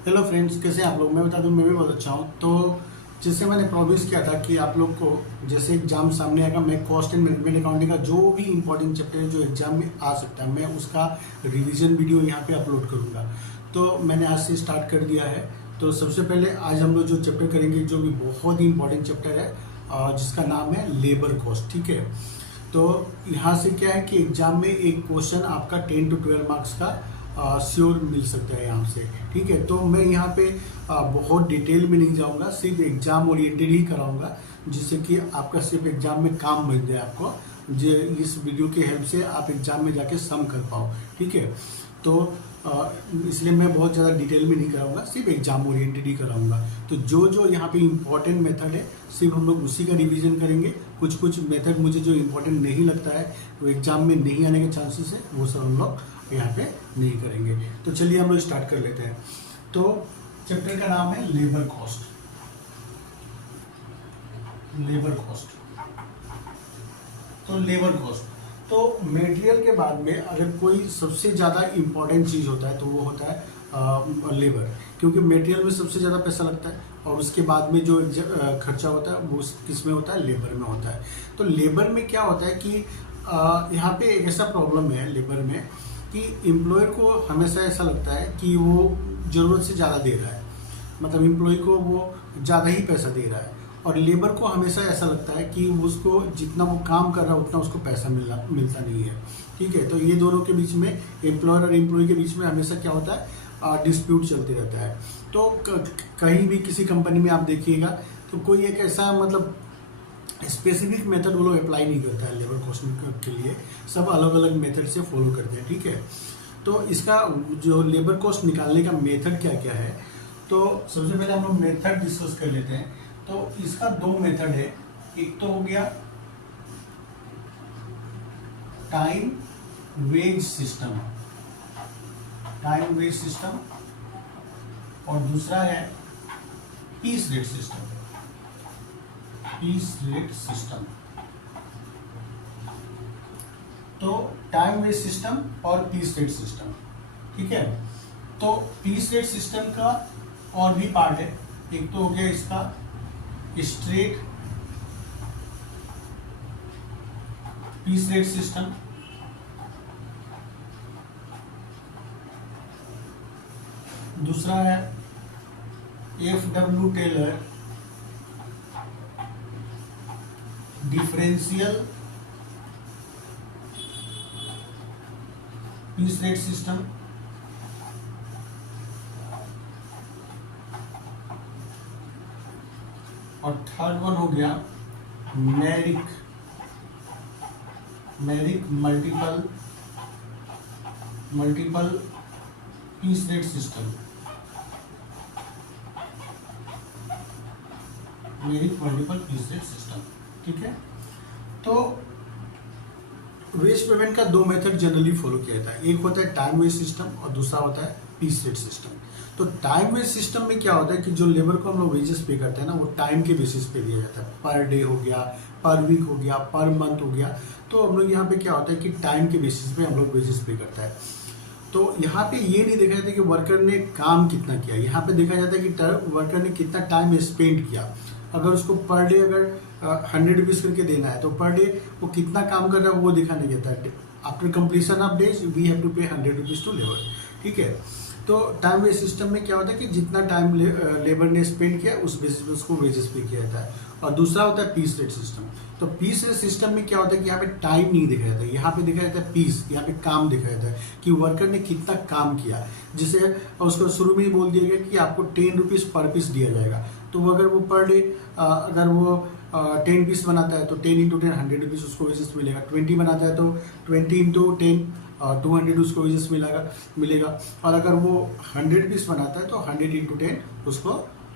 Hello friends, कैसे हैं आप लोग। मैं बता दूं, मैं भी बहुत अच्छा हूं। तो जैसे मैंने प्रॉमिस किया था कि आप लोग को जैसे एग्जाम सामने आएगा, मैं कॉस्ट एंड मैनेजमेंट अकाउंटिंग का जो भी इंपॉर्टेंट चैप्टर है जो एग्जाम में आ सकता है, मैं उसका रिवीजन वीडियो यहाँ पे अपलोड करूँगा। तो मैंने आज से स्टार्ट कर दिया है। तो सबसे पहले आज हम लोग जो चैप्टर करेंगे, जो भी बहुत ही इंपॉर्टेंट चैप्टर है, जिसका नाम है लेबर कॉस्ट। ठीक है। तो यहाँ से क्या है कि एग्जाम में एक क्वेश्चन आपका 10 to 12 मार्क्स का श्योर मिल सकता है यहाँ से। ठीक है। तो मैं यहाँ पे बहुत डिटेल में नहीं जाऊँगा, सिर्फ एग्जाम ओरिएंटेड ही कराऊंगा, जिससे कि आपका सिर्फ एग्जाम में काम बन जाए आपको। जो इस वीडियो की हेल्प से आप एग्जाम में जाके सम कर पाओ। ठीक है। तो इसलिए मैं बहुत ज़्यादा डिटेल में नहीं कराऊंगा, सिर्फ एग्जाम ओरिएंटेड ही कराऊंगा। तो जो जो यहाँ पे इम्पोर्टेंट मेथड है, सिर्फ हम लोग उसी का रिवीजन करेंगे। कुछ कुछ मेथड मुझे जो इम्पोर्टेंट नहीं लगता है, वो एग्जाम में नहीं आने के चांसेस है, वो सब हम लोग यहाँ पे नहीं करेंगे। तो चलिए हम लोग स्टार्ट कर लेते हैं। तो चैप्टर का नाम है लेबर कॉस्ट। Labour cost. तो लेबर कॉस्ट, तो मटेरियल के बाद में अगर कोई सबसे ज़्यादा इम्पोर्टेंट चीज़ होता है तो वो होता है लेबर, क्योंकि मटेरियल में सबसे ज़्यादा पैसा लगता है और उसके बाद में जो खर्चा होता है वो किस में होता है, लेबर में होता है। तो लेबर में क्या होता है कि यहाँ पे एक ऐसा प्रॉब्लम है लेबर में कि एम्प्लॉयर को हमेशा ऐसा लगता है कि वो ज़रूरत से ज़्यादा दे रहा है, मतलब एम्प्लॉय को वो ज़्यादा ही पैसा दे रहा है, और लेबर को हमेशा ऐसा लगता है कि उसको जितना वो काम कर रहा है उतना उसको पैसा मिलता नहीं है। ठीक है। तो ये दोनों के बीच में, एम्प्लॉयर और एम्प्लॉय के बीच में हमेशा क्या होता है, डिस्प्यूट चलते रहता है। तो कहीं भी किसी कंपनी में आप देखिएगा तो कोई एक ऐसा मतलब स्पेसिफिक मेथड वो लोग अप्लाई नहीं करता है लेबर कॉस्ट के लिए, सब अलग अलग मेथड से फॉलो करते हैं। ठीक है। तो इसका जो लेबर कॉस्ट निकालने का मेथड क्या क्या है, तो सबसे पहले हम लोग मेथड डिस्कस कर लेते हैं। तो इसका दो मेथड है। एक तो हो गया time wage system, time wage system, और दूसरा है piece rate system, piece rate system. तो टाइम वेज सिस्टम और पीस रेट सिस्टम। ठीक है। तो पीस रेट सिस्टम का और भी पार्ट है। एक तो हो गया इसका स्ट्रेट पीस रेट सिस्टम, दूसरा है FW Taylor differential piece rate system, और थर्ड वन हो गया Merrick multiple piece rate system, Merrick multiple piece rate system. ठीक है। तो वेज पेमेंट का दो मेथड जनरली फॉलो किया जाता है, एक होता है टाइम वेज सिस्टम और दूसरा होता है पीस रेट सिस्टम। तो टाइम वेज सिस्टम में क्या होता है कि जो लेबर को हम लोग वेजेस पे करते हैं ना, वो टाइम के बेसिस पे दिया जाता है। पर डे हो गया, पर वीक हो गया, पर मंथ हो गया। तो हम लोग यहाँ पे क्या होता है कि टाइम के बेसिस पे हम लोग वेजेस पे करता है। तो यहाँ पे ये नहीं देखा जाता कि वर्कर ने काम कितना किया, यहाँ पे देखा जाता है कि वर्कर ने कितना टाइम स्पेंड किया। अगर उसको पर डे अगर 100 रुपीज़ करके देना है, तो पर डे वो कितना काम कर रहा है वो दिखाने देता है। After completion of days we have to pay 100 rupees two labour. ठीक है। तो टाइम वेज सिस्टम में क्या होता है कि जितना टाइम लेबर ने स्पेंड किया उस बेसिस पे उसको वेजेस पे किया जाता है। और दूसरा होता है पीस रेट सिस्टम। तो पीस रेट सिस्टम में क्या होता है कि यहाँ पे टाइम नहीं देखा जाता है, यहाँ पे देखा जाता है पीस, यहाँ पे काम देखा जाता है कि वर्कर ने कितना काम किया। जिसे उसको शुरू में ही बोल दिया गया कि आपको 10 रुपीज़ पर पीस दिया जाएगा। तो अगर वो पर डे अगर वो 10 पीस बनाता है तो 10 इंटू 10 100 रुपीज़ उसको वेजेस मिलेगा। 20 बनाता है तो 20 इंटू 10 200 उसको वेजेस मिलेगा। और अगर वो 100 पीस बनाता है तो 100 इंटू 10 उसको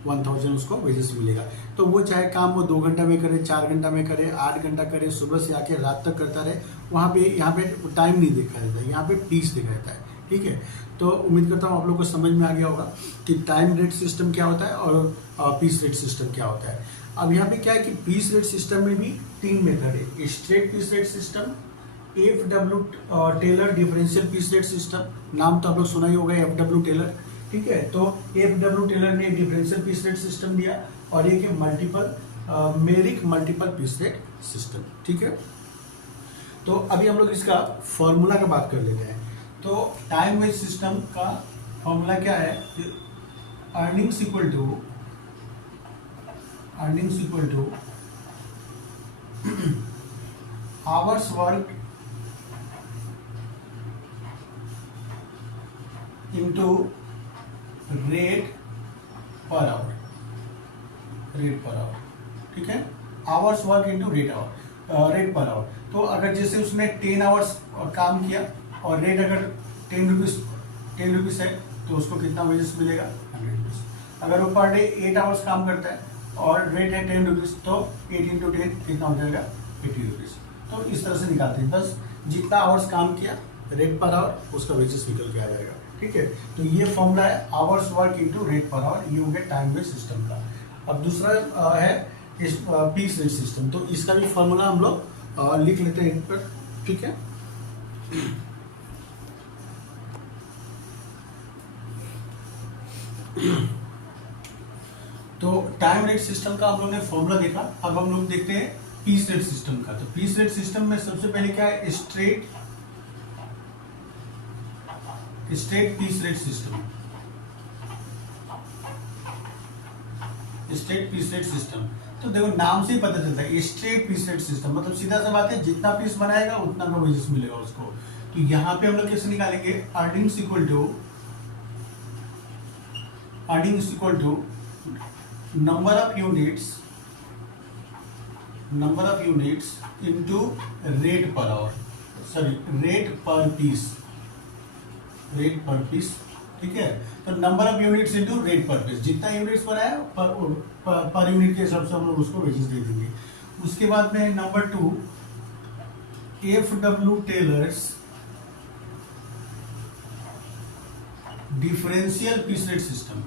1000 उसको वेजेस मिलेगा। तो वो चाहे काम वो 2 घंटा में करे, 4 घंटा में करे, 8 घंटा करे, सुबह से आके रात तक करता रहे, वहाँ पे यहाँ पे टाइम नहीं देखा जाता है, यहाँ पे पीस देखा जाता है। ठीक है। तो उम्मीद करता हूँ आप लोग को समझ में आ गया होगा कि टाइम रेट सिस्टम क्या होता है और पीस रेट सिस्टम क्या होता है। अब यहाँ पे क्या है कि पीस रेट सिस्टम में भी 3 मेथड है। Straight piece rate system, FW Taylor differential piece rate system, नाम तो आप लोग सुना ही होगा FW टेलर। ठीक है। तो एफ.डब्ल्यू. टेलर ने डिफरेंशियल पीस रेट सिस्टम दिया और एक multiple मेरिक multiple piece rate system, ठीक है। तो अभी हम लोग इसका फॉर्मूला का बात कर लेते हैं। तो टाइम वेज सिस्टम का फॉर्मूला क्या है? Earnings equal two hours work into rate per our, ठीक है। Hours work into rate per our. तो अगर जैसे उसने 10 आवर्स काम किया और रेट अगर 10 रुपीज है तो उसको कितना वेजेस मिलेगा? 100 रुपीज। अगर वो पर डे 8 आवर्स काम करता है और रेट है 10 रुपीज तो 8 इंटू 10 कितना हो जाएगा? 80 रुपीज। तो इस तरह से निकालते हैं, बस जितना आवर्स काम किया रेट पर आवर उसका वेजेस निकल के आ जाएगा, ठीक है। तो ये फॉर्मूला है hours work into rate per our, ये हो गया टाइम वेज सिस्टम का। अब दूसरा है पीस रेट सिस्टम। तो इसका भी फॉर्मूला हम लोग लिख लेते हैं इन पर, ठीक है। तो टाइम रेट सिस्टम का हम लोग ने फॉर्मूला देखा। अब हम लोग देखते हैं पीस रेट सिस्टम का। तो पीस रेट सिस्टम में सबसे पहले क्या है? Straight piece rate system. Straight piece rate system, तो देखो नाम से ही पता चलता है स्ट्रेट पीस रेट सिस्टम, मतलब सीधा सा बात है, जितना पीस बनाएगा उतना का वेजेस मिलेगा उसको। तो यहाँ पे हम लोग कैसे निकालेंगे? Earnings equal to number of units into rate per hour, sorry rate per piece, ठीक है। तो number of units into rate per piece, जितना यूनिट्स बनाया पर यूनिट के हिसाब से हम लोग उसको वेजेस दे देंगे। उसके बाद में number 2 FW. Taylor's differential piece rate system,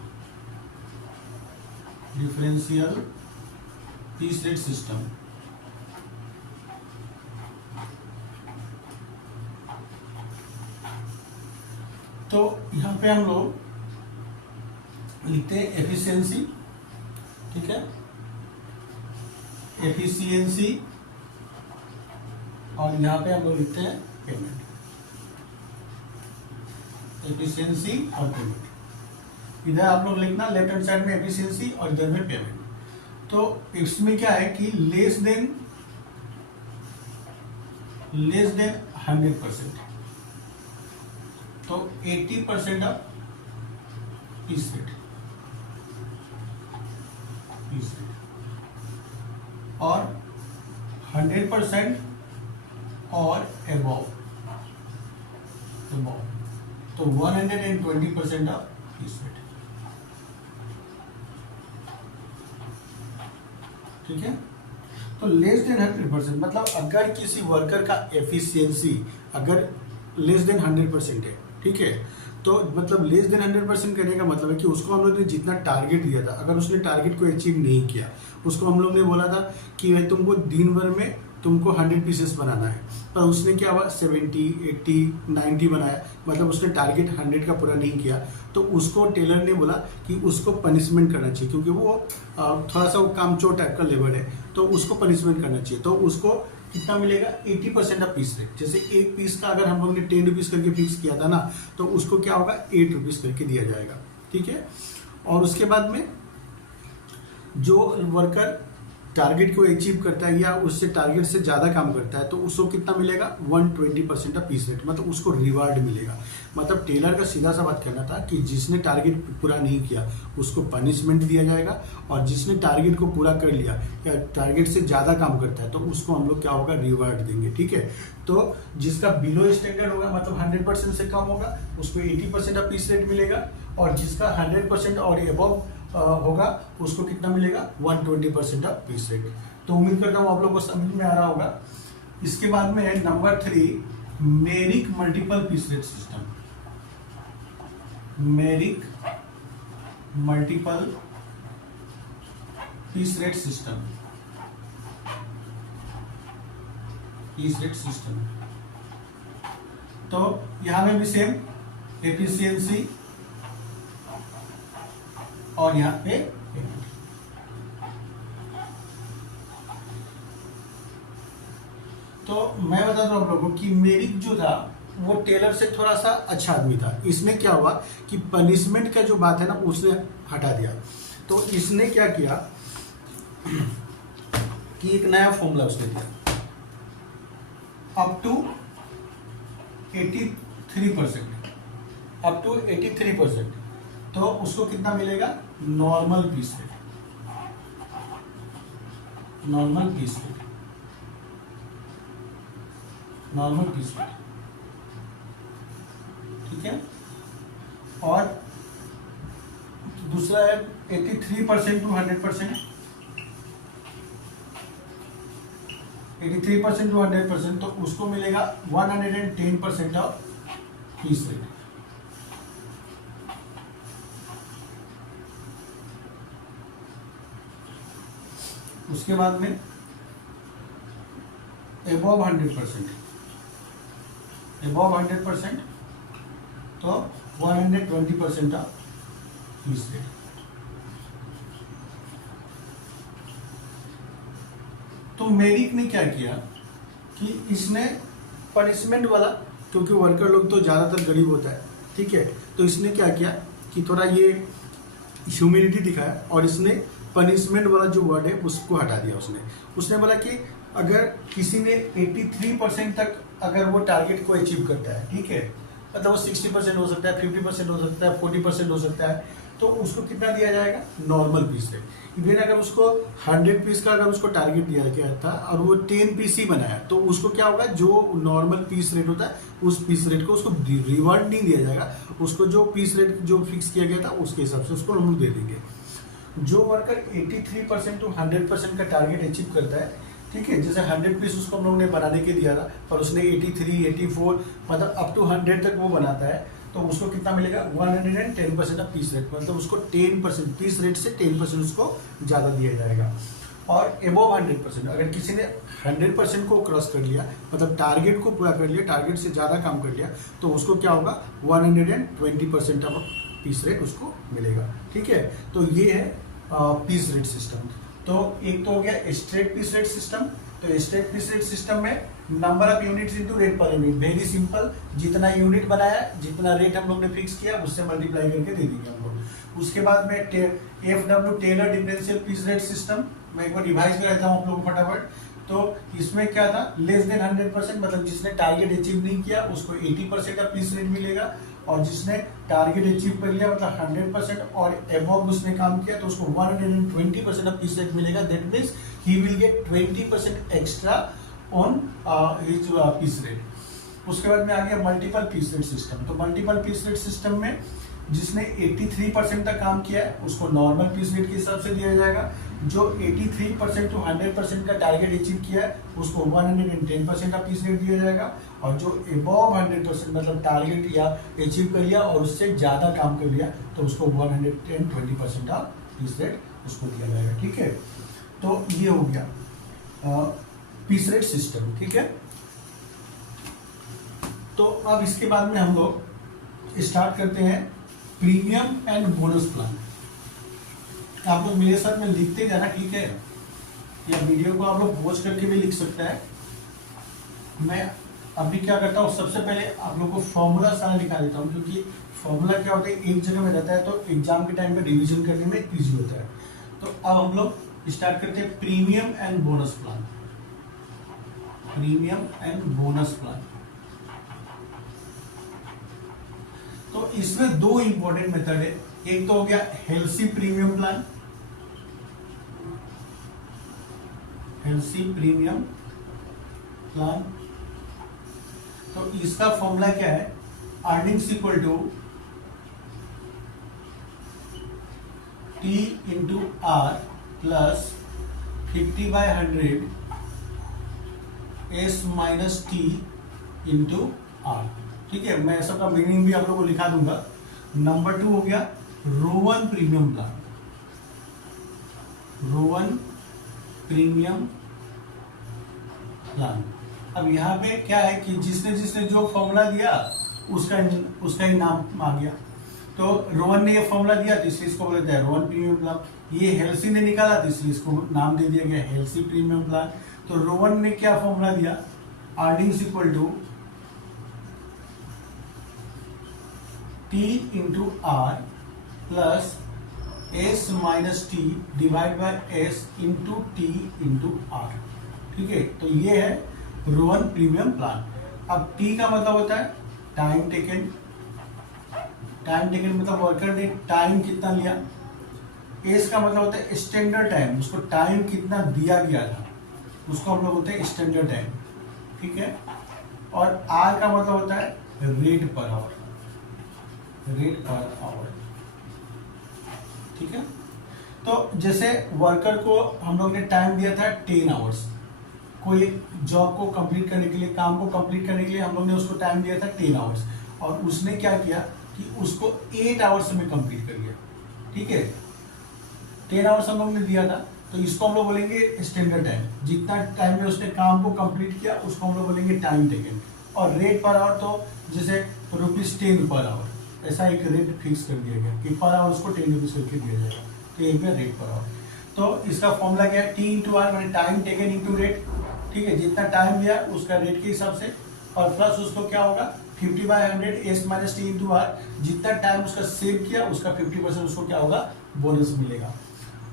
तो यहां पे हम लोग लिखते हैं एफिशिएंसी, ठीक है, एफिशिएंसी, और यहां पे हम लोग लिखते हैं पेमेंट, एफिशिएंसी और पेमेंट। इधर आप लोग लिखना लेफ्ट हैंड साइड में एफिशिएंसी और इधर में पेमेंट। तो इसमें क्या है कि लेस देन 100%, तो 80% ऑफ पीस रेट, और 100% और अबव, तो 120% ऑफ पीस रेट, ठीक है। तो लेस देन 100%, मतलब अगर किसी वर्कर का एफिशिएंसी अगर लेस देन 100% है, ठीक है, तो मतलब लेस देन 100% करने का मतलब है कि उसको हम लोग ने जितना टारगेट दिया था, अगर उसने टारगेट को अचीव नहीं किया, उसको हम लोग ने बोला था कि भाई तुमको दिन भर में तुमको 100 पीसेस बनाना है, पर उसने क्या हुआ 70, 80, 90 बनाया, मतलब उसने टारगेट 100 का पूरा नहीं किया। तो उसको टेलर ने बोला कि उसको पनिशमेंट करना चाहिए, क्योंकि वो थोड़ा सा वो कामचोर टाइप का लेबर है, तो उसको पनिशमेंट करना चाहिए। तो उसको कितना मिलेगा? 80% ऑफ पीस रेट। जैसे एक पीस का अगर हम लोग ने 10 रुपीज करके फिक्स किया था ना, तो उसको क्या होगा 8 रुपीज करके दिया जाएगा, ठीक है। और उसके बाद में जो वर्कर टारगेट को अचीव करता है या उससे टारगेट से ज्यादा काम करता है, तो उसको कितना मिलेगा? 120% ऑफ पीस रेट, मतलब उसको रिवार्ड मिलेगा। मतलब टेलर का सीधा सा बात कहना था कि जिसने टारगेट पूरा नहीं किया उसको पनिशमेंट दिया जाएगा, और जिसने टारगेट को पूरा कर लिया या टारगेट से ज्यादा काम करता है तो उसको हम लोग क्या होगा? रिवार्ड देंगे, ठीक है। तो जिसका बिलो स्टैंडर्ड होगा, मतलब 100% से कम होगा, उसको 80% ऑफ पीस रेट मिलेगा, और जिसका 100% और एबव होगा उसको कितना मिलेगा? 120% ऑफ पीस रेट। तो उम्मीद करता हूँ आप लोग को समझ में आ रहा होगा। इसके बाद में है number 3 मेरिक multiple piece rate system. मेरिक multiple piece rate system, तो यहां में भी सेम एफिशिएंसी और यहाँ पे पेमेंट। तो मैं बता दूं आप लोगों को कि मेरिक जो था वो टेलर से थोड़ा सा अच्छा आदमी था। इसने क्या हुआ कि पनिशमेंट का जो बात है ना उसने हटा दिया। तो इसने क्या किया कि एक नया फॉर्मूला उसने दिया, अप टू 83%, अप टू 83%। तो उसको कितना मिलेगा, normal piece rate, normal piece rate, normal piece rate, ठीक है। और दूसरा है 83% टू 100%, 83% टू 100%, तो उसको मिलेगा 110% ऑफ पीस रेट। उसके बाद में above 100%, above 100% तो 120% ऑफ पीस रेट। तो मेरिक ने क्या किया कि इसने पनिशमेंट वाला, क्योंकि वर्कर लोग तो ज़्यादातर गरीब होता है, ठीक है, तो इसने क्या किया कि थोड़ा ये ह्यूमिलिटी दिखाया और इसने पनिशमेंट वाला जो वर्ड है उसको हटा दिया। उसने बोला कि अगर किसी ने 83% तक अगर वो टारगेट को अचीव करता है, ठीक है, मतलब वो 60% हो सकता है, 50% हो सकता है, 40% हो सकता है, तो उसको कितना दिया जाएगा, नॉर्मल पीस रेट। इवन अगर उसको 100 पीस का अगर उसको टारगेट दिया गया था और वो 10 पीस ही बनाया, तो उसको क्या होगा, जो नॉर्मल पीस रेट होता है उस पीस रेट को उसको रिवार्ड नहीं दिया जाएगा, उसको जो पीस रेट जो फिक्स किया गया था उसके हिसाब से उसको हम लोग दे देंगे। जो वर्कर 83% टू 100% का टारगेट अचीव करता है, ठीक है, जैसे 100 पीस उसको हम लोग ने बनाने के दिया था पर उसने 83, 84 मतलब अप टू 100 तक वो बनाता है, तो उसको कितना मिलेगा, 110% ऑफ पीस रेट, मतलब उसको 10% पीस रेट से 10% उसको ज़्यादा दिया जाएगा। और एबोव 100%, अगर किसी ने 100% को क्रॉस कर लिया, मतलब टारगेट को पूरा कर लिया, टारगेट से ज़्यादा काम कर लिया, तो उसको क्या होगा, 120% ऑफ पीस रेट उसको मिलेगा, ठीक है। तो ये है पीस रेट सिस्टम। तो एक तो हो गया स्ट्रेट पीस रेट सिस्टम। तो स्ट्रेट पीस रेट सिस्टम में number of units into rate per unit, very simple, जितना यूनिट बनाया, जितना रेट हम लोग ने फिक्स किया उससे मल्टीप्लाई करके दे देंगे हम लोग। उसके बाद में FW Taylor differential piece rate system, मैं एक बार रिवाइज कर देता हूँ आप लोगों को फटाफट। तो इसमें क्या था, लेस देन 100%, मतलब जिसने टारगेट अचीव नहीं किया उसको 80% का पीस रेट मिलेगा, और जिसने टारगेट अचीव कर लिया मतलब 100% और एबव उसने काम किया तो उसको 120% ऑफ पीस रेट मिलेगा। That means he will get 20% extra on his piece rate. उसके बाद में आ गया मल्टीपल पीस रेट सिस्टम। तो मल्टीपल पीस रेट सिस्टम में जिसने 83% तक काम किया है उसको नॉर्मल पीस रेट के हिसाब से दिया जाएगा। जो 83% टू 100% का टारगेट अचीव किया है उसको 110% का पीस रेट दिया जाएगा, और जो अबव 100% मतलब टारगेट या अचीव कर लिया और उससे ज़्यादा काम कर लिया तो उसको 120% का पीस रेट उसको दिया जाएगा, ठीक है। तो ये हो गया पीस रेट सिस्टम, ठीक है। तो अब इसके बाद में हम लोग स्टार्ट करते हैं प्रीमियम एंड बोनस प्लान। आप लोग मेरे साथ में लिखते जाना, ठीक है, या वीडियो को आप लोग पॉज करके भी लिख सकते हैं। मैं अभी क्या करता हूँ, सबसे पहले आप लोग को फॉर्मूला सारा लिखा देता हूँ, क्योंकि फॉर्मूला क्या होता है एक जगह में रहता है तो एग्जाम के टाइम पे रिवीजन करने में इजी होता है। तो अब हम लोग स्टार्ट करते हैं premium and bonus plan. Premium and bonus plan, तो इसमें दो इंपॉर्टेंट मेथड है। एक तो हो गया Halsey premium plan, Halsey premium plan. तो इसका फॉर्मूला क्या है, earnings equal to T into R plus 50/100 S minus T into R, ठीक है। मैं सबका मीनिंग भी आप लोगों को लिखा दूंगा। नंबर 2 हो गया Rowan premium plan, Rowan premium plan. अब यहाँ पे क्या है कि जिसने जिसने जो फॉर्मूला दिया उसका ही नाम आ गया। तो रोहन ने ये फॉर्मूला दिया तो इसलिए इसको बोला जाता है रोहन प्रीमियम प्लान। ये हेल्सी ने निकाला तो इसलिए इसको नाम दे दिया गया हेल्सी प्रीमियम प्लान। तो रोहन ने क्या फॉर्मूला दिया, earnings equal to T into R plus S minus T divide by S into T into R. ठीक है, तो ये है रोहन प्रीमियम प्लान। अब टी का मतलब होता है टाइम टेकन, टाइम टेकन मतलब वर्कर ने टाइम कितना लिया। एस का मतलब होता है स्टैंडर्ड टाइम, उसको टाइम कितना दिया गया था उसको हम लोग बोलते हैं स्टैंडर्ड टाइम। ठीक है, और आर का मतलब होता है rate per our, rate per our. ठीक है, तो जैसे वर्कर को हम लोग ने टाइम दिया था 10 आवर्स, कोई जॉब को कंप्लीट करने के लिए, काम को कंप्लीट करने के लिए हम लोग ने उसको टाइम दिया था 10 आवर्स, और उसने क्या किया कि उसको 8 आवर्स में कंप्लीट कर लिया। ठीक है, 10 आवर्स हम लोग ने दिया था, तो इसको हम लोग बोलेंगे स्टैंडर्ड टाइम। जितना टाइम में उसने काम को कंप्लीट किया उसको हम लोग बोलेंगे टाइम टेकन। और रेट पर आवर तो जैसे ₹10 पर आवर, ऐसा एक रेट फिक्स कर दिया गया कि पर आवर उसको 10 रुपीज करके दिया जाएगा, तो एक रेट पर आवर। तो इसका फॉर्मूला क्या है, टी इंटू आर मैंने टाइम टेकन इंटू रेट। ठीक है, जितना टाइम लिया उसका रेट के हिसाब से, और प्लस उसको क्या होगा 50/100 S minus T into R. जितना टाइम उसका सेव किया उसका 50% उसको क्या होगा, बोनस मिलेगा।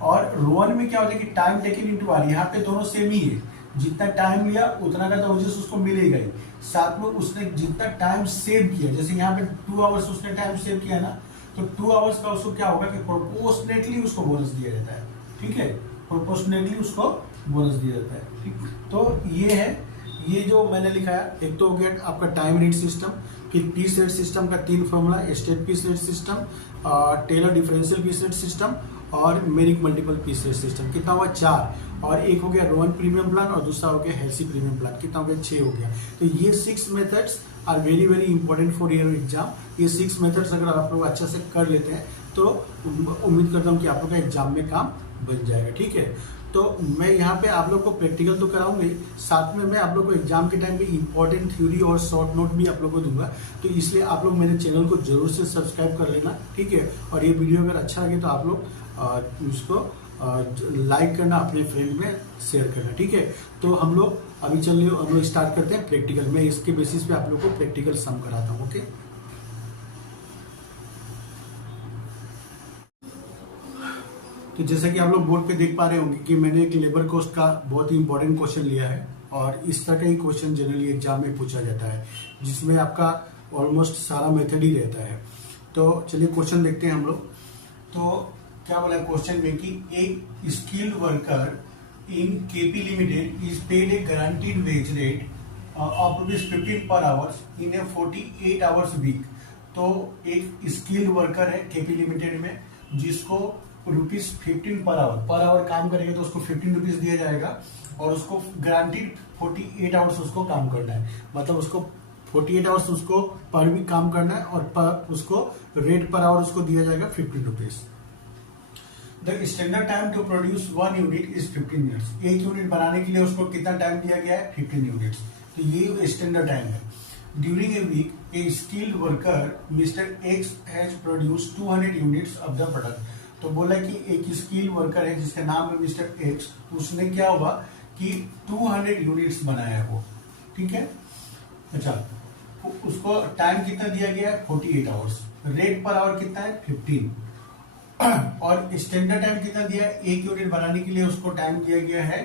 और रोहन में क्या होता है कि टाइम टेकन इंटू आर, यहाँ पे दोनों सेम ही है, जितना टाइम लिया उतना का तो वजह उसको मिलेगा ही, साथ में उसने जितना टाइम सेव किया, जैसे यहाँ पे 2 आवर्स उसने टाइम सेव किया ना, तो 2 आवर्स का उसको क्या होगा कि प्रोपोर्शनेटली उसको बोनस दिया जाता है। ठीक है, प्रोपोर्शनेटली उसको बोनस दिया जाता है। ठीक, तो ये है, ये जो मैंने लिखा है, एक तो हो गया आपका टाइम रेट सिस्टम कि पीस रेट सिस्टम का 3 formula, straight piece rate system, Taylor differential piece rate system और Merrick multiple piece rate system. कितना हुआ 4, और एक हो गया रोहन प्रीमियम प्लान और दूसरा हो गया हेल्सी प्रीमियम प्लान। कितना हो गया 6 हो गया। तो ये 6 methods are very very important for your exam. ये 6 मेथड्स अगर आप लोग अच्छा से कर लेते हैं तो उम्मीद करता हूँ कि आप लोग का एग्जाम में काम बन जाएगा। ठीक है, तो मैं यहाँ पे आप लोग को प्रैक्टिकल तो कराऊंगी, साथ में मैं आप लोग को एग्जाम के टाइम पे इंपॉर्टेंट थ्योरी और शॉर्ट नोट भी आप लोग को दूंगा। तो इसलिए आप लोग मेरे चैनल को जरूर से सब्सक्राइब कर लेना। ठीक है, और ये वीडियो अगर अच्छा लगे तो आप लोग उसको लाइक करना, अपने फ्रेंड में शेयर करना। ठीक है, तो हम लोग अभी चलिए हम लोग स्टार्ट करते हैं प्रैक्टिकल। मैं इसके बेसिस पे आप लोग को प्रैक्टिकल सम कराता हूँ। ओके, तो जैसा कि आप लोग बोर्ड पे देख पा रहे होंगे कि मैंने एक लेबर कॉस्ट का बहुत ही इंपॉर्टेंट क्वेश्चन लिया है, और इस तरह का ही क्वेश्चन जनरली एग्जाम में पूछा जाता है, जिसमें आपका ऑलमोस्ट सारा मेथड ही रहता है। तो चलिए क्वेश्चन देखते हैं हम लोग। तो क्या बोला क्वेश्चन में कि एक skilled worker in KP limited is paid a guaranteed wage rate of ₹15 per hours in a 48 hours week. तो एक स्किल्ड वर्कर है केपी लिमिटेड में, जिसको ₹15 पर आवर काम करेगा तो उसको 15 रुपीज दिया जाएगा, और उसको गारंटीड 48 आवर्स उसको काम करना है। मतलब उसको 48 आवर्स उसको पर वीक काम करना है, और उसको रेट पर आवर उसको दिया जाएगा 15 rupees. The standard time to produce 1 unit is 15 minutes. एक यूनिट बनाने के लिए उसको कितना टाइम दिया गया है, 15 यूनिट्स। तो ये स्टैंडर्ड टाइम है। During a week a skilled worker mister X has produce 200 units of the product. तो बोला कि एक स्किल वर्कर है जिसका नाम है मिस्टर एक्स, उसने क्या हुआ कि 200 यूनिट्स बनाया है वो। ठीक है, अच्छा, उसको टाइम कितना दिया गया है 48 आवर्स, रेट पर आवर कितना है 15, और स्टैंडर्ड टाइम कितना दिया है, एक यूनिट बनाने के लिए उसको टाइम दिया गया है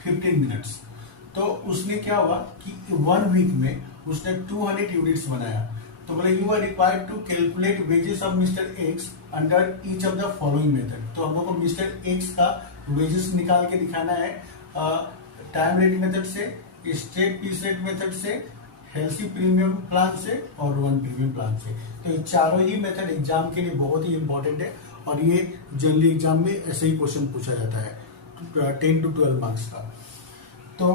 15 मिनट्स। तो उसने क्या हुआ कि 1 वीक में उसने 200 यूनिट्स बनाया। तो बोले you are required to calculate wages of mister X under each of the following method. तो हम लोग को मिस्टर एक्स का वेजेस निकाल के दिखाना है टाइम रेट मेथड से, स्टेट पीस रेट मेथड से, हेल्सी प्रीमियम प्लान से और रोहन प्रीमियम प्लान से। तो ये चारों ही मेथड एग्जाम के लिए बहुत ही इंपॉर्टेंट है, और ये जनरली एग्जाम में ऐसे ही क्वेश्चन पूछा जाता है 10 to 12 मार्क्स का। तो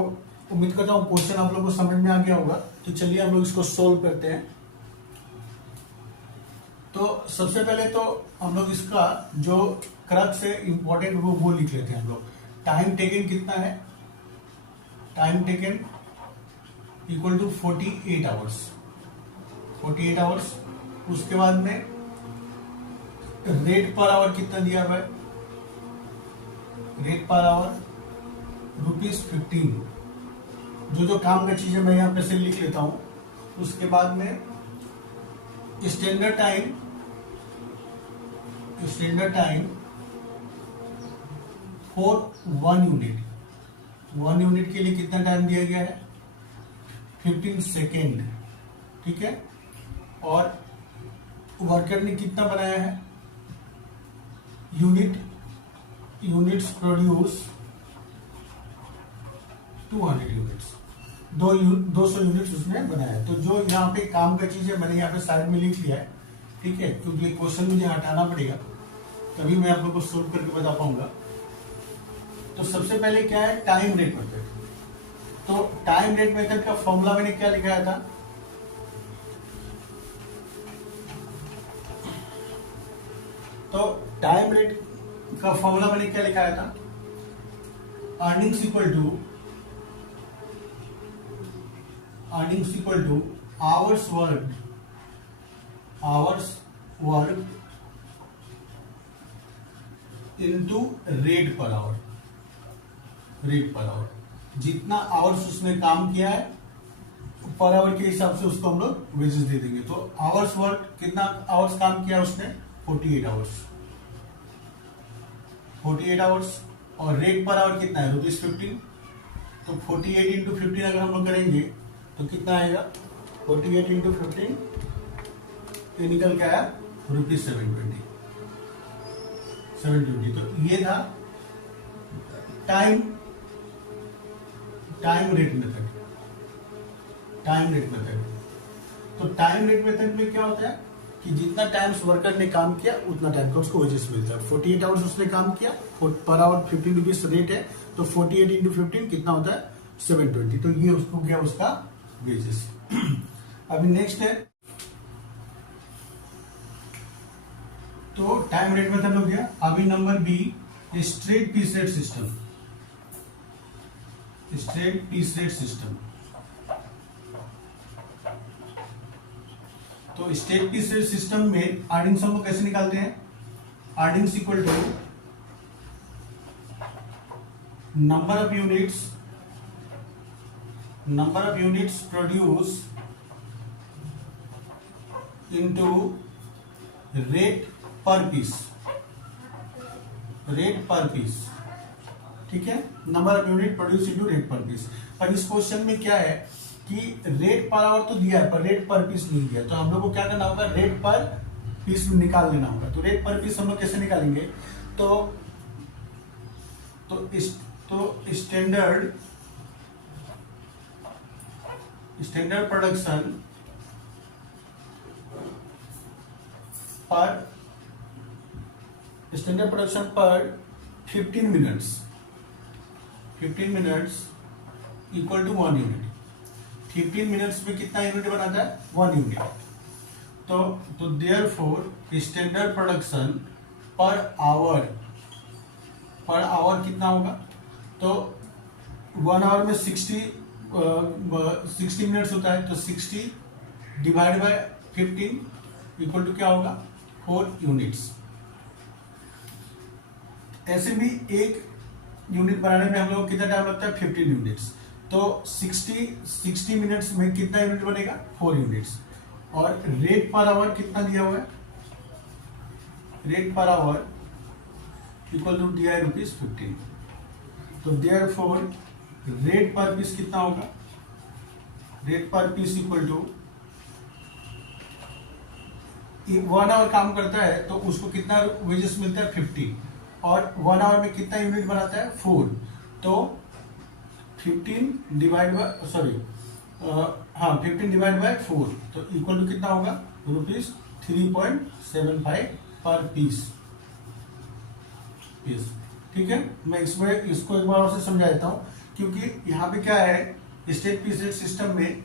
उम्मीद करता हूँ क्वेश्चन आप लोग को समझ में आ गया होगा। तो चलिए हम लोग इसको सोल्व करते हैं। तो सबसे पहले तो हम लोग इसका जो क्रक्स है इंपॉर्टेंट वो लिख लेते हैं हम लोग। टाइम टेकन कितना है, time taken equal to 48 hours, 48 hours. उसके बाद में रेट पर आवर कितना दिया हुआ है, रेट पर आवर ₹15। जो काम का चीज है मैं यहाँ पे से लिख लेता हूं। उसके बाद में standard time for 1 unit, 1 unit के लिए कितना टाइम दिया गया है, 15 सेकेंड, ठीक है। और वर्कर ने कितना बनाया है, यूनिट्स प्रोड्यूस 200 यूनिट्स, 200 यूनिट्स उसने बनाया है। तो जो यहाँ पे काम का चीज है मैंने यहाँ पे साइड में लिख लिया है, ठीक है, क्योंकि क्वेश्चन मुझे हटाना पड़ेगा तभी मैं आप लोग को सोल्व करके बता पाऊंगा। तो सबसे पहले क्या है, टाइम रेट मेथड। तो टाइम रेट मेथड का फॉर्मूला मैंने क्या लिखाया था, तो टाइम रेट का फॉर्मूला मैंने क्या लिखाया था, earnings equal two hours work into rate per our. जितना आवर्स उसने काम किया है पर आवर के हिसाब से उसको हम लोग वेजेस दे देंगे। तो आवर्स वर्क, कितना आवर्स काम किया उसने, 48 आवर्स। और रेट पर आवर कितना है, ₹15। तो 48 इंटू 15 अगर हम लोग करेंगे तो कितना आएगा, 48 इंटू 15 ये निकल के आया ₹720। तो ये था टाइम रेट मेथड। तो टाइम रेट मेथड में क्या होता है कि जितना टाइम्स वर्कर ने काम किया उतना टाइम का उसको वेजेस मिलता है। 48 आवर्स उसने काम किया, पर आवर 15 रुपीज रेट है, तो 48 इंटू 15 कितना होता है, 720। तो ये उसको क्या, उसका वेजेस। अभी नेक्स्ट है, तो टाइम रेट मेथड हो गया। अभी number B, straight piece rate system. तो स्ट्रेट पीस रेट सिस्टम में अर्निंग्स हम लोग कैसे निकालते हैं, earnings equal to number of units produce into rate per piece, ठीक है। Number of unit produce into rate per piece. पर इस क्वेश्चन में क्या है कि रेट पर आवर तो दिया है पर रेट पर पीस नहीं दिया, तो हम लोग को क्या करना होगा, रेट पर पीस निकाल लेना होगा। तो रेट पर पीस हम लोग कैसे निकालेंगे, तो standard production per 15 minutes equal to 1 unit. 15 minutes में कितना यूनिट बनाता है, 1 यूनिट। तो therefore standard production per hour कितना होगा, तो 1 आवर में 60 मिनट्स होता है, तो 60 डिवाइड बाय 15 इक्वल टू क्या होगा, 4 यूनिट्स। ऐसे भी एक यूनिट बनाने में हम लोग को कितना टाइम लगता है, 15 यूनिट्स। तो 60 मिनट्स में कितना यूनिट बनेगा, 4 यूनिट्स। और रेट पर आवर कितना दिया हुआ है, rate per our equal to दिया है ₹15। तो देयरफॉर रेट पर पीस कितना होगा, rate per piece equal to 1 our काम करता है तो उसको कितना वेजेस मिलता है, 50। और 1 आवर में कितना यूनिट बनाता है, 4। तो 15 डिवाइड बाय 4, तो इक्वल टू कितना होगा, ₹3.75 पर पीस, ठीक है। मैं इसको एक बार और से समझा देता हूँ, क्योंकि यहाँ पे क्या है, स्टेट पीस रेट सिस्टम में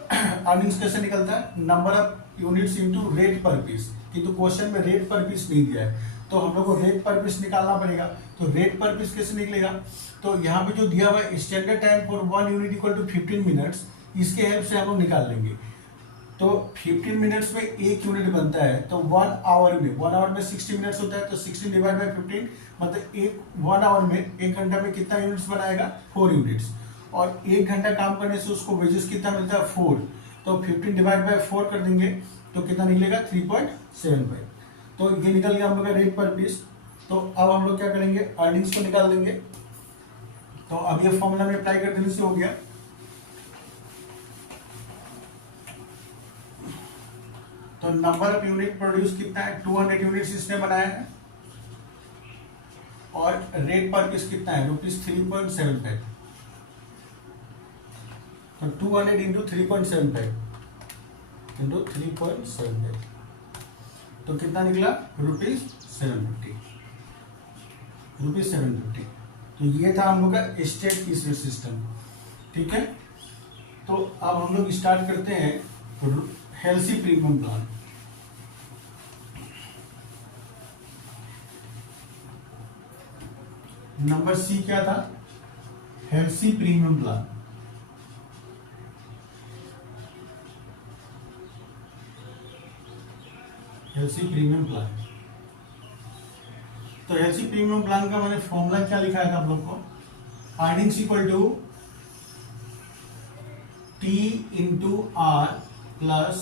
अर्निंग्स कैसे निकलता है, number of units into rate per piece, किंतु क्वेश्चन में रेट पर पीस नहीं दिया है, तो हम लोग को रेट पर पीस निकालना पड़ेगा। तो रेट पर पीस कैसे निकलेगा, तो यहाँ पे जो दिया हुआ है standard time for 1 unit equal to 15 minutes, इसके हेल्प से हम लोग निकाल लेंगे। तो 15 मिनट्स में 1 यूनिट बनता है, तो 1 आवर में 60 मिनट्स होता है, तो 16 डिवाइड बाई 15 मतलब 1 आवर में 1 घंटा में कितना यूनिट्स बनाएगा 4 यूनिट्स। और 1 घंटा काम करने से उसको वेजेस कितना मिलता है 4, तो 15 डिवाइड बाई 4 कर देंगे तो कितना निकलेगा 3.75। तो ये निकल गया हम लोग का रेट पर पीस। तो अब हम लोग क्या करेंगे, अर्निंग्स को निकाल देंगे। तो अब ये फॉर्मूला में अप्लाई कर देने से हो गया। तो नंबर ऑफ यूनिट प्रोड्यूस कितना है 200 यूनिट्स इसने बनाया है, और रेट पर पीस कितना है ₹3.75। तो 200 इंटू 3.75 इंटू 3.75 तो कितना निकला ₹750। तो ये था हम लोग का स्टेट पीस रेट सिस्टम। ठीक है, तो अब हम लोग स्टार्ट करते हैं Halsey premium plan. Number C क्या था, Halsey premium plan. Halsey premium plan. तो हेल्सी प्रीमियम प्लान का मैंने फॉर्मूला क्या लिखा था आप लोग को, earnings equal to T into R plus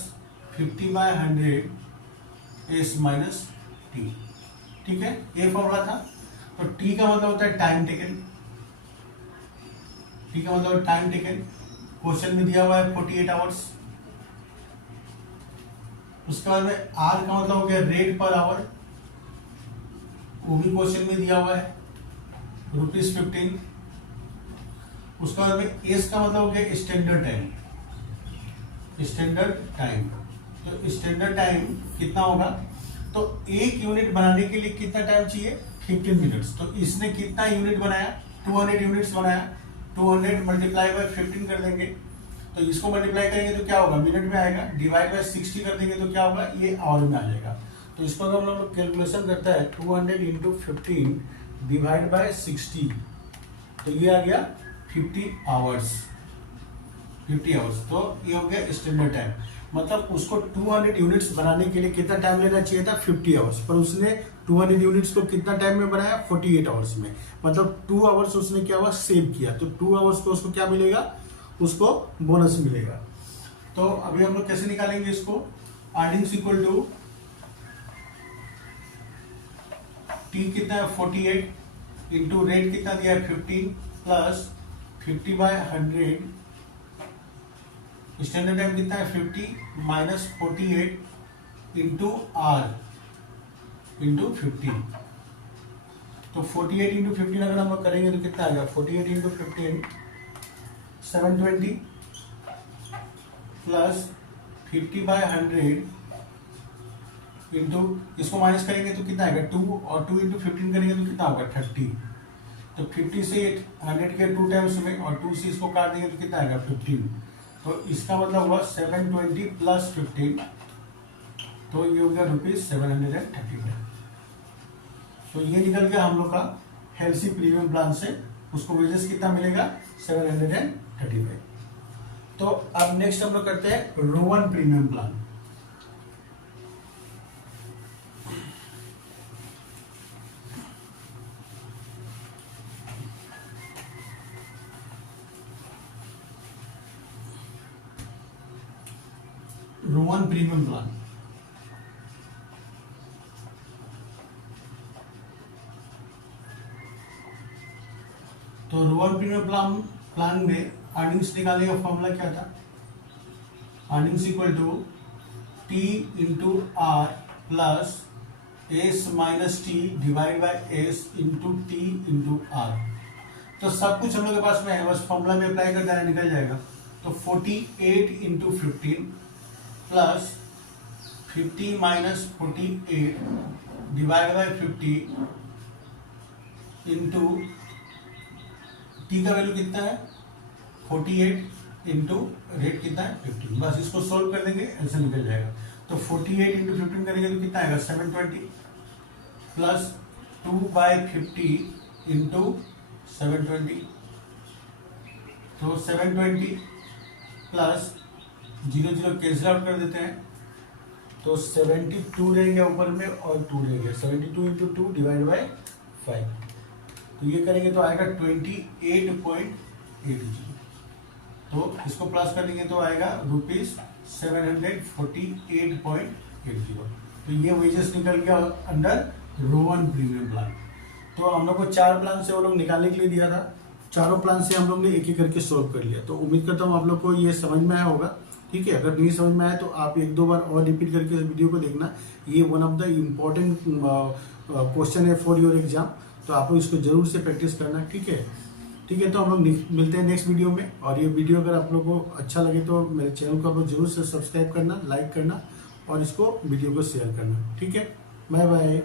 50/100 S minus T. ठीक है, ये फॉर्मूला था। तो T का मतलब होता है टाइम टेकन, T का मतलब टाइम टेकन, क्वेश्चन में दिया हुआ है 48 आवर्स। उसके बाद में R का मतलब हो गया रेट पर आवर, वो भी क्वेश्चन में दिया हुआ है ₹15। उसके बाद में एस का मतलब हो गया स्टैंडर्ड टाइम, स्टैंडर्ड टाइम। तो स्टैंडर्ड टाइम कितना होगा, तो 1 यूनिट बनाने के लिए कितना टाइम चाहिए 15 मिनट्स। तो इसने कितना यूनिट बनाया 200 यूनिट्स बनाया, 200 मल्टीप्लाई बाय 15 कर देंगे। तो इसको मल्टीप्लाई करेंगे तो क्या होगा मिनट में आएगा, डिवाइड बाय 60 कर देंगे तो क्या होगा ये आवर में आ जाएगा। तो इसको अगर हम लोग कैलकुलेशन करता है 200 इंटू 15 डिवाइड बाय 60 तो ये आ गया 50 आवर्स। तो ये हो गया स्टैंडर्ड टाइम। मतलब उसको 200 यूनिट्स बनाने के लिए कितना टाइम लेना चाहिए था 50 आवर्स, पर उसने 200 यूनिट्स को कितना टाइम में बनाया 48 आवर्स में। मतलब 2 आवर्स उसने क्या हुआ सेव किया। तो 2 आवर्स को उसको क्या मिलेगा, उसको बोनस मिलेगा। तो अभी हम लोग कैसे निकालेंगे इसको, अर्निंग्स इक्वल टू टी कितना है 48 इंटू रेट कितना दिया है 15 प्लस 50/100 स्टैंडर्ड टाइम कितना है 50 माइनस 48 इंटू आर इंटू 15। तो 48 इंटू 15 अगर हम लोग करेंगे तो कितना आएगा 48 इंटू 15 720 प्लस 50/100 इंटू इसको माइनस करेंगे तो कितना आएगा 2 और 2 इंटू 15 करेंगे तो कितना होगा 30। तो 50 से 100 के 2 टाइम्स में और 2 से इसको काट देंगे तो कितना आएगा 15। तो इसका मतलब हुआ 720 प्लस 15 तो ये हो गया ₹735। तो ये निकल गया हम लोग का हेल्सी प्रीमियम प्लान से, उसको वेजेस कितना मिलेगा 735। तो अब नेक्स्ट हम लोग करते हैं Rowan premium plan. Rowan premium plan. तो रोवन प्रीमियम प्लान में अर्निंग्स निकालने का फॉर्मूला क्या था, earnings equal to T into R plus S minus T divide by S into T into R. तो सब कुछ हम लोग के पास में है, बस फॉर्मूला में अप्लाई कर देना निकल जाएगा। तो 48 into 15 plus 50 minus 48 divide by 50 into T का वैल्यू कितना है 48 इंटू रेट कितना है 15। बस इसको सोल्व कर देंगे ऐसे निकल जाएगा। तो 48 इंटू 15 करेंगे तो कितना आएगा 720 प्लस 2/50 इंटू 720 तो 720 plus zero zero cancel out कर देते हैं, तो 72 रह गया ऊपर में और 2 रह गया, 72 इंटू 2 डिवाइड बाई 5, तो ये करेंगे तो आएगा 28.80। तो इसको प्लस करेंगे तो आएगा ₹748.80। तो ये वेजेस निकल गया अंडर रो 1 प्रीमियम प्लान। तो हम लोग को 4 प्लान से वो लोग निकालने के लिए दिया था, चारों प्लान से हम लोग ने एक एक करके सॉल्व कर लिया। तो उम्मीद करता हूँ आप लोग को ये समझ में आया होगा। ठीक है, अगर नहीं समझ में आया तो आप एक दो बार और रिपीट करके इस वीडियो को देखना। ये one of the important question है फॉर योर एग्जाम, तो आप लोग इसको जरूर से प्रैक्टिस करना। ठीक है, तो हम लोग मिलते हैं नेक्स्ट वीडियो में। और ये वीडियो अगर आप लोग को अच्छा लगे तो मेरे चैनल को आप लोग जरूर से सब्सक्राइब करना, लाइक करना और इसको वीडियो को शेयर करना। ठीक है, बाय बाय।